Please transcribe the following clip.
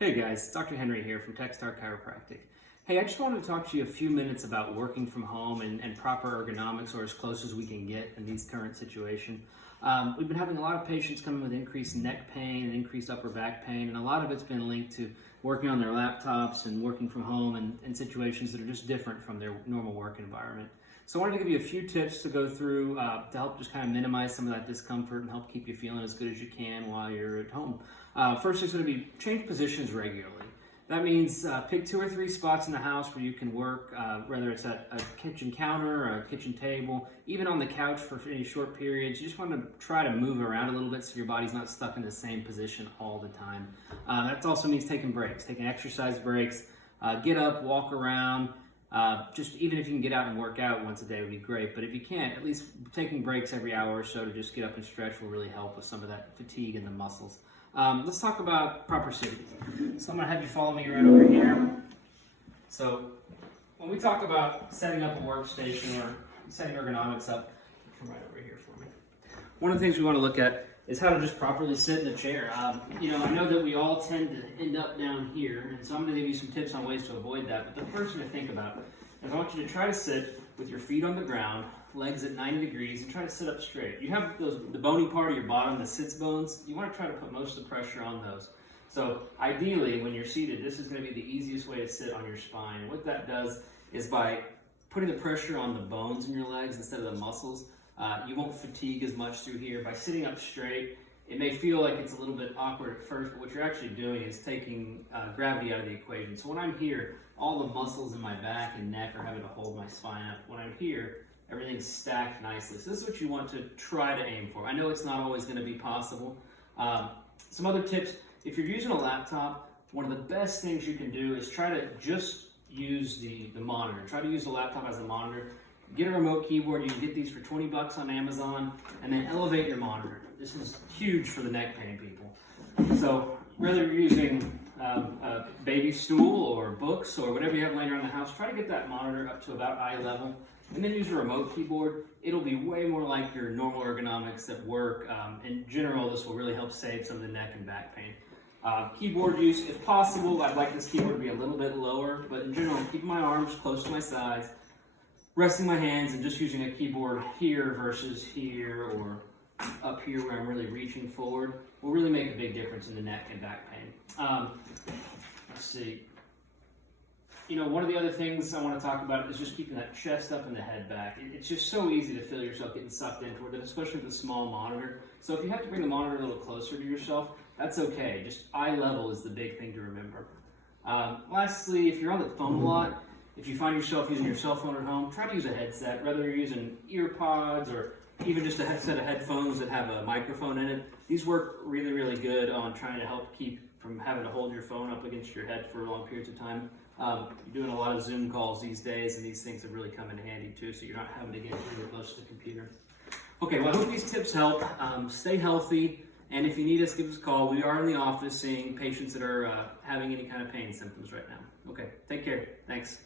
Hey guys, Dr. Henry here from TexStar Chiropractic. Hey, I just wanted to talk to you a few minutes about working from home and proper ergonomics, or as close as we can get in these current situation. We've been having a lot of patients come in with increased neck pain and increased upper back pain, and a lot of it's been linked to working on their laptops and working from home and situations that are just different from their normal work environment. So I wanted to give you a few tips to go through to help just kind of minimize some of that discomfort and help keep you feeling as good as you can while you're at home. First is going to be change positions regularly. That means pick 2 or 3 spots in the house where you can work, whether it's at a kitchen counter or a kitchen table, even on the couch for any short periods. You just want to try to move around a little bit so your body's not stuck in the same position all the time. That also means taking breaks, taking exercise breaks, get up, walk around. Just even if you can get out and work out once a day would be great, but if you can't, at least taking breaks every hour or so to just get up and stretch will really help with some of that fatigue in the muscles. Let's talk about proper sitting. So I'm going to have you follow me right over here. So when we talk about setting up a workstation or setting ergonomics up, come right over here for me. One of the things we want to look at is how to just properly sit in the chair. I know that we all tend to end up down here, and so I'm going to give you some tips on ways to avoid that. But the first thing to think about is I want you to try to sit with your feet on the ground, legs at 90 degrees, and try to sit up straight. You have the bony part of your bottom, the sits bones. You want to try to put most of the pressure on those. So ideally, when you're seated, this is going to be the easiest way to sit on your spine. What that does is by putting the pressure on the bones in your legs instead of the muscles, you won't fatigue as much through here. By sitting up straight, it may feel like it's a little bit awkward at first, but what you're actually doing is taking gravity out of the equation. So when I'm here, all the muscles in my back and neck are having to hold my spine up. When I'm here, everything's stacked nicely. So this is what you want to try to aim for. I know it's not always going to be possible. Some other tips, if you're using a laptop, one of the best things you can do is try to just use the monitor. Try to use the laptop as a monitor. Get a remote keyboard. You can get these for 20 bucks on Amazon, and then elevate your monitor. This is huge for the neck pain people. So whether you're using a baby stool or books or whatever you have laying around the house, try to get that monitor up to about eye level, and then use a remote keyboard. It'll be way more like your normal ergonomics at work. In general, this will really help save some of the neck and back pain. Keyboard use, if possible, I'd like this keyboard to be a little bit lower, but in general, keep my arms close to my sides, resting my hands and just using a keyboard here versus here or up here where I'm really reaching forward will really make a big difference in the neck and back pain. Let's see. One of the other things I want to talk about is just keeping that chest up and the head back. It's just so easy to feel yourself getting sucked into it, especially with a small monitor. So if you have to bring the monitor a little closer to yourself, that's okay. Just eye level is the big thing to remember. Lastly, if you're on the phone a lot, if you find yourself using your cell phone at home, try to use a headset, whether you're using ear pods or even just a set of headphones that have a microphone in it. These work really, really good on trying to help keep from having to hold your phone up against your head for long periods of time. You're doing a lot of Zoom calls these days, and these things have really come in handy too, so you're not having to get really close to the computer. Okay, well, I hope these tips help. Stay healthy, and if you need us, give us a call. We are in the office seeing patients that are having any kind of pain symptoms right now. Okay, take care. Thanks.